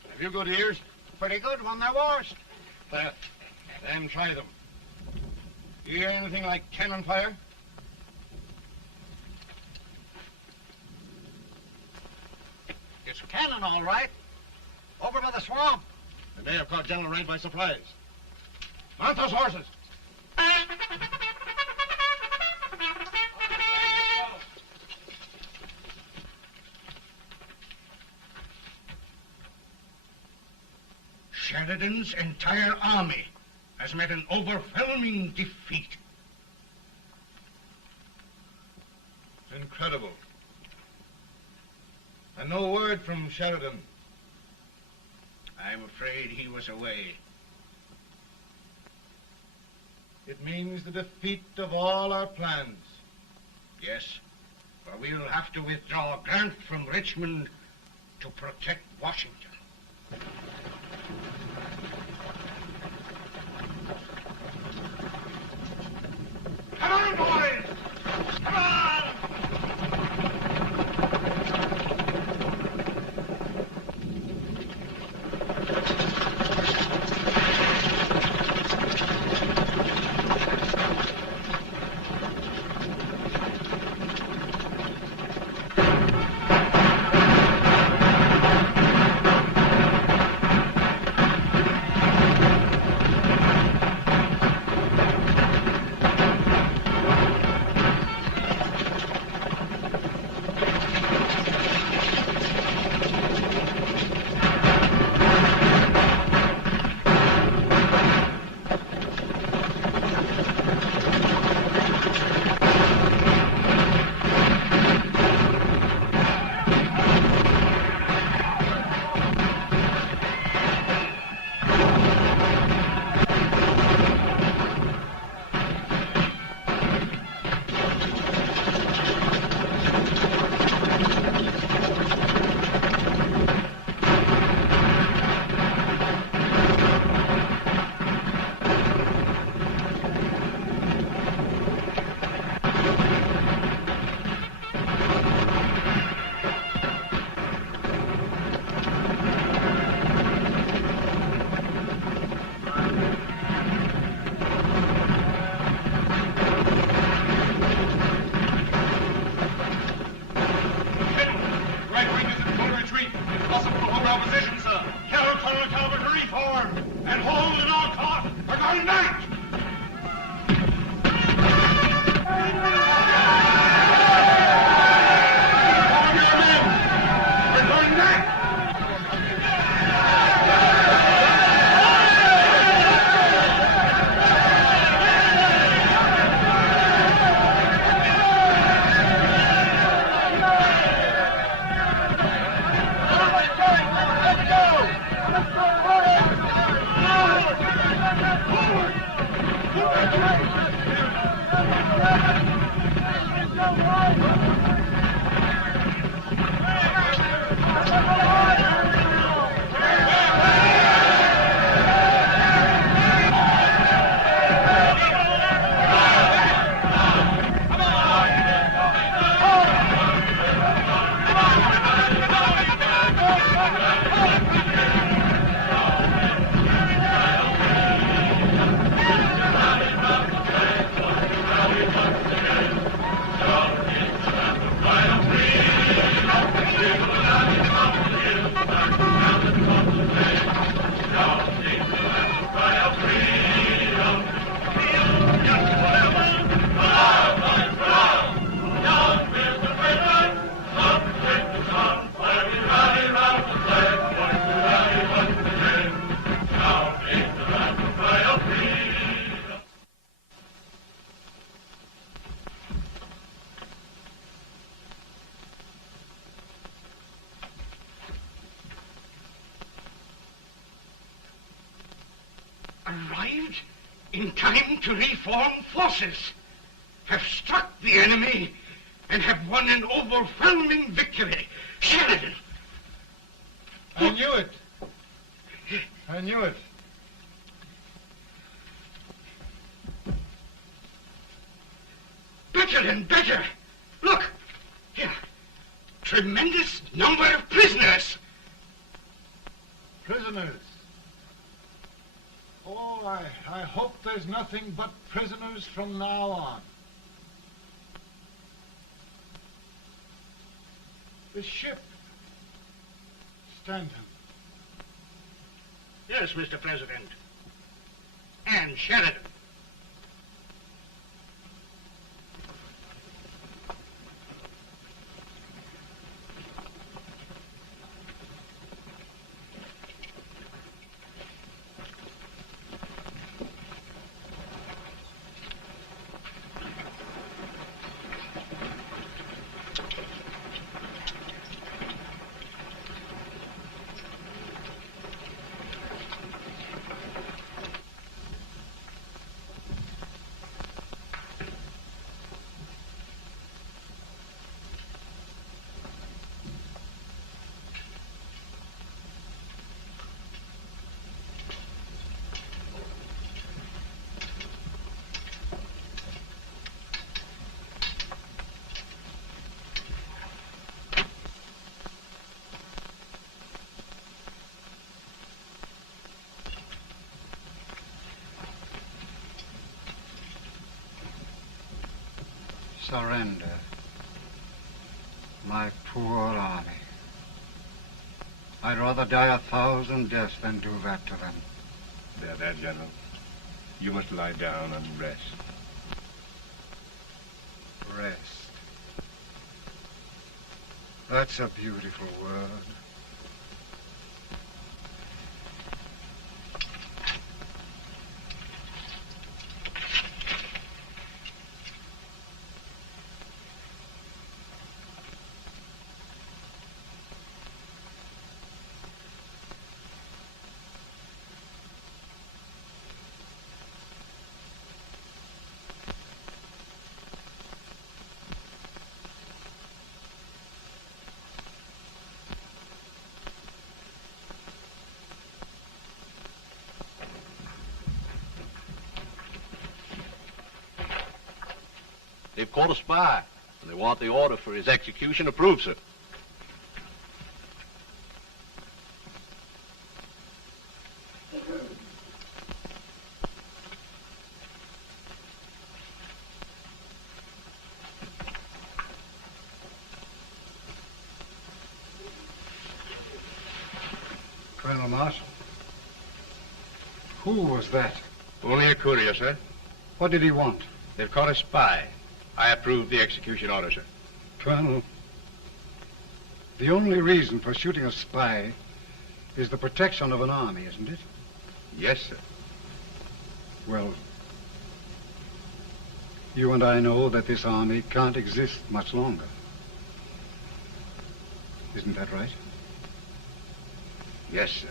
Have you good ears? Pretty good when they're washed. Then try them. You hear anything like cannon fire? It's cannon, all right. Over by the swamp. And they have caught General Rank by surprise. Mount those horses. Sheridan's entire army has met an overwhelming defeat. It's incredible. And no word from Sheridan. I'm afraid he was away. It means the defeat of all our plans. Yes, for we'll have to withdraw Grant from Richmond to protect Washington. Come on, boys! Come on! Arrived in time to reform forces, have struck the enemy, and have won an overwhelming victory. Sheridan! I knew it. I knew it. Better and better. Look, here. Tremendous number of prisoners. Prisoners. Oh, I hope there's nothing but prisoners from now on. The ship. Stanton. Yes, Mr. President. And Sheridan. Surrender. My poor army. I'd rather die 1,000 deaths than do that to them. There, General. You must lie down and rest. Rest. That's a beautiful word. They've caught a spy, and they want the order for his execution approved, sir. Colonel Marshall. Who was that? Only a courier, sir. What did he want? They've caught a spy. I approve the execution order, sir. Colonel, the only reason for shooting a spy is the protection of an army, isn't it? Yes, sir. Well, you and I know that this army can't exist much longer. Isn't that right? Yes, sir.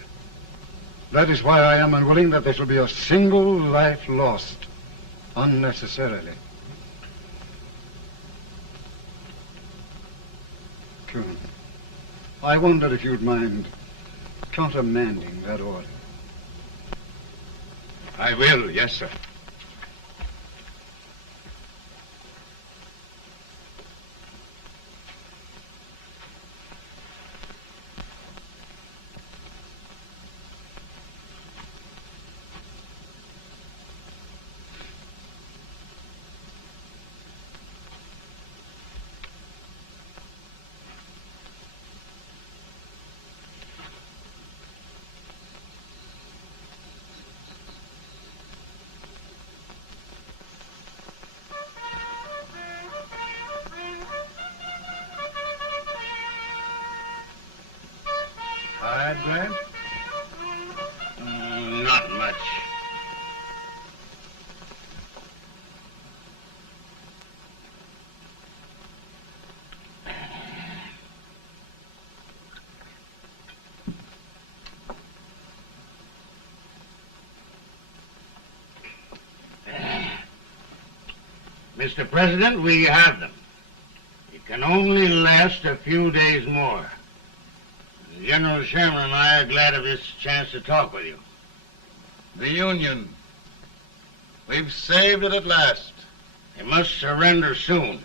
That is why I am unwilling that there shall be a single life lost unnecessarily. Colonel, I wonder if you'd mind countermanding that order. I will, yes, sir. Tired, Grant? Not much. Mr. President, we have them. It can only last a few days more. General Sherman and I are glad of this chance to talk with you. The Union. We've saved it at last. They must surrender soon.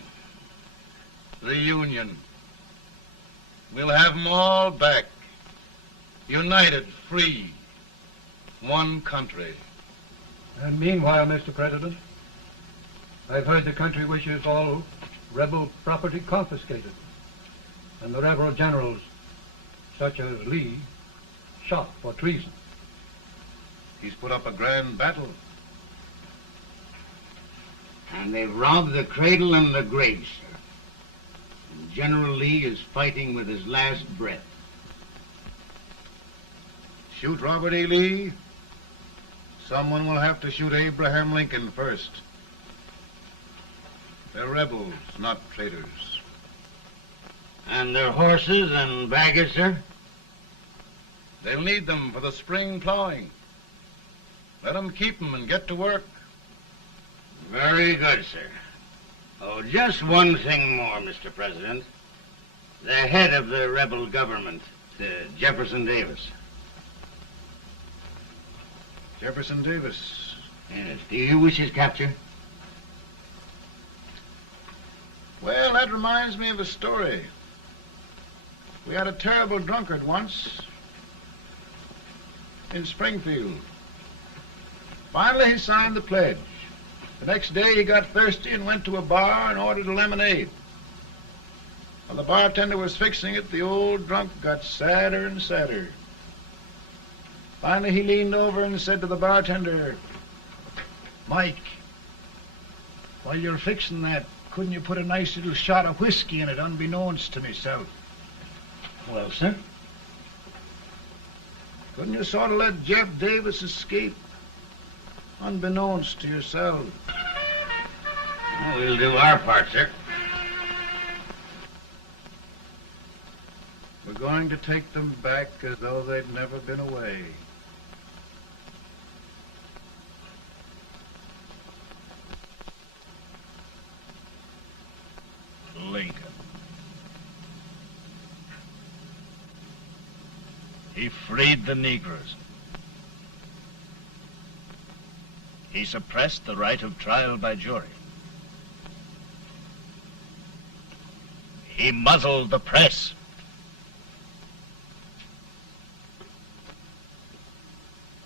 The Union. We'll have them all back. United, free. One country. And meanwhile, Mr. President, I've heard the country wishes all rebel property confiscated, and the rebel generals, such as Lee, shot for treason. He's put up a grand battle. And they've robbed the cradle and the grave, sir. And General Lee is fighting with his last breath. Shoot Robert E. Lee? Someone will have to shoot Abraham Lincoln first. They're rebels, not traitors. And their horses and baggage, sir? They'll need them for the spring plowing. Let them keep them and get to work. Very good, sir. Oh, just one thing more, Mr. President. The head of the rebel government, Jefferson Davis. Jefferson Davis? Yes. Do you wish his capture? Well, that reminds me of a story. We had a terrible drunkard once in Springfield. Finally, he signed the pledge. The next day, he got thirsty and went to a bar and ordered a lemonade. While the bartender was fixing it, the old drunk got sadder and sadder. Finally, he leaned over and said to the bartender, "Mike, while you're fixing that, couldn't you put a nice little shot of whiskey in it, unbeknownst to myself?" Well, sir? Couldn't you sort of let Jeff Davis escape, unbeknownst to yourself? Well, we'll do our part, sir. We're going to take them back as though they'd never been away. Lincoln. He freed the Negroes. He suppressed the right of trial by jury. He muzzled the press.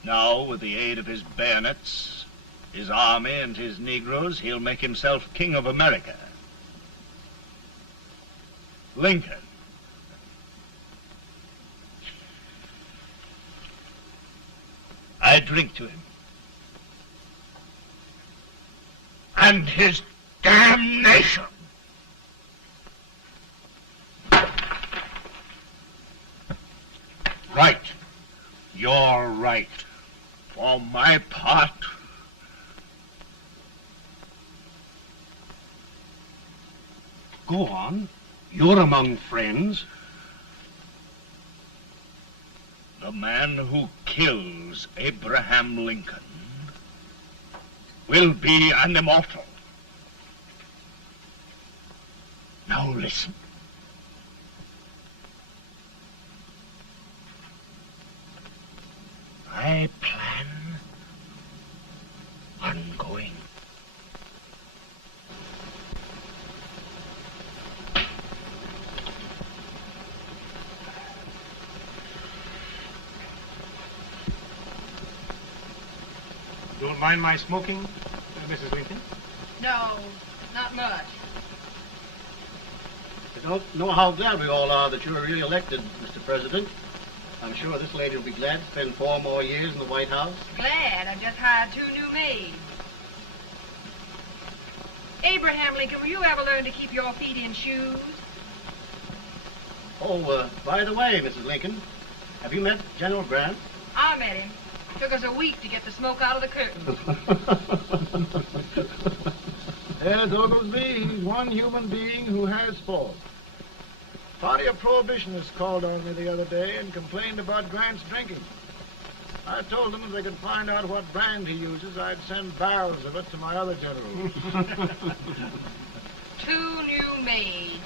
Now, with the aid of his bayonets, his army, and his Negroes, he'll make himself king of America. Lincoln. I drink to him. And his damnation. Right. You're right. For my part, Go on. You're among friends. The man who kills Abraham Lincoln will be an immortal. Now listen. I plan on going. Don't mind my smoking, Mrs. Lincoln? No, not much. I don't know how glad we all are that you're re-elected, Mr. President. I'm sure this lady will be glad to spend 4 more years in the White House. Glad. I've just hired 2 new maids. Abraham Lincoln, will you ever learn to keep your feet in shoes? Oh, by the way, Mrs. Lincoln, have you met General Grant? I met him. Took us a week to get the smoke out of the curtain. Yes, Oglesby, he's one human being who has faults. Party of Prohibitionists called on me the other day and complained about Grant's drinking. I told them if they could find out what brand he uses, I'd send barrels of it to my other generals. 2 new maids.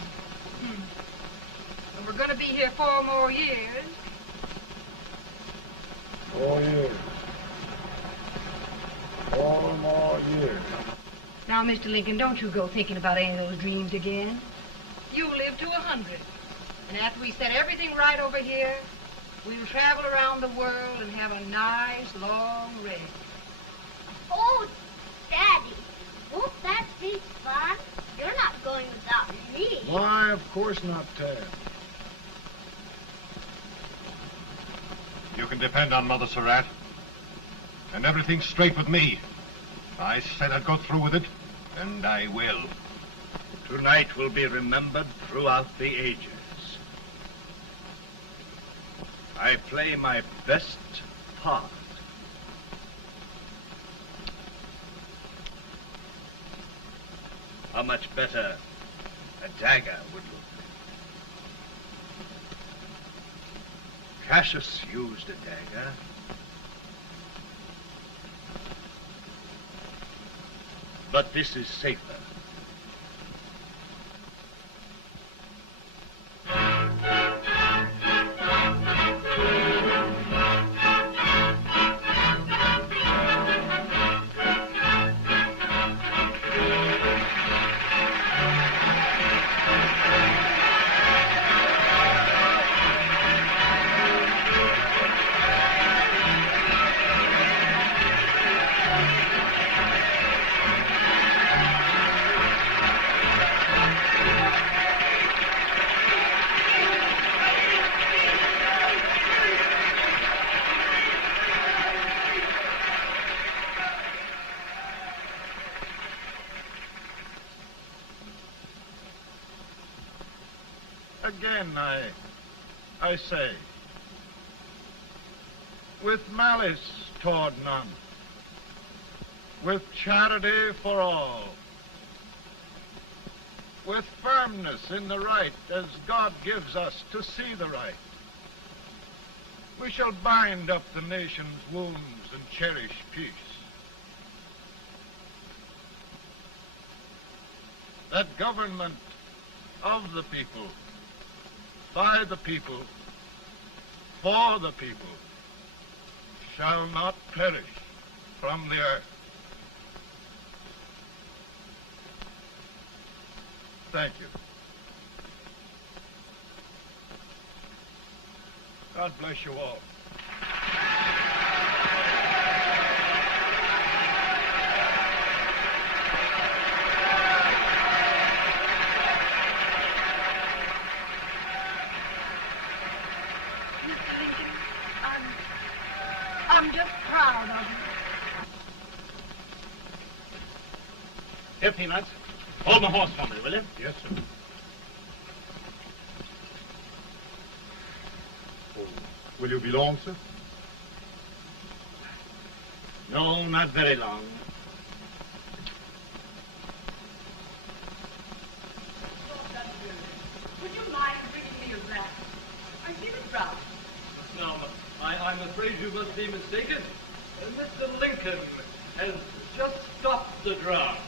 And we're going to be here 4 more years. 4 years. 4 more years. Now, Mr. Lincoln, don't you go thinking about any of those dreams again. You live to 100. And after we set everything right over here, we'll travel around the world and have a nice, long rest. Oh, Daddy, won't that be fun? You're not going without me. Why, of course not, Tad. You can depend on Mother Surratt. And everything's straight with me. I said I'd go through with it, and I will. Tonight will be remembered throughout the ages. I play my best part. How much better a dagger would look. Cassius used a dagger. But this is safer. Again, I say, with malice toward none, with charity for all, with firmness in the right as God gives us to see the right, we shall bind up the nation's wounds and cherish peace. That government of the people, by the people, for the people, shall not perish from the earth. Thank you. God bless you all. I'm just proud of you. Here, Peanuts. Hold my horse for me, will you? Yes, sir. Oh, will you be long, sir? No, not very long. Would you mind bringing me a glass? I feel it brown. No, I'm afraid you must be mistaken. Mr. Lincoln has just stopped the draft.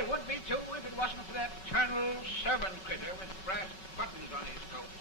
I would be too if it wasn't for that Colonel servant critter with brass buttons on his coat.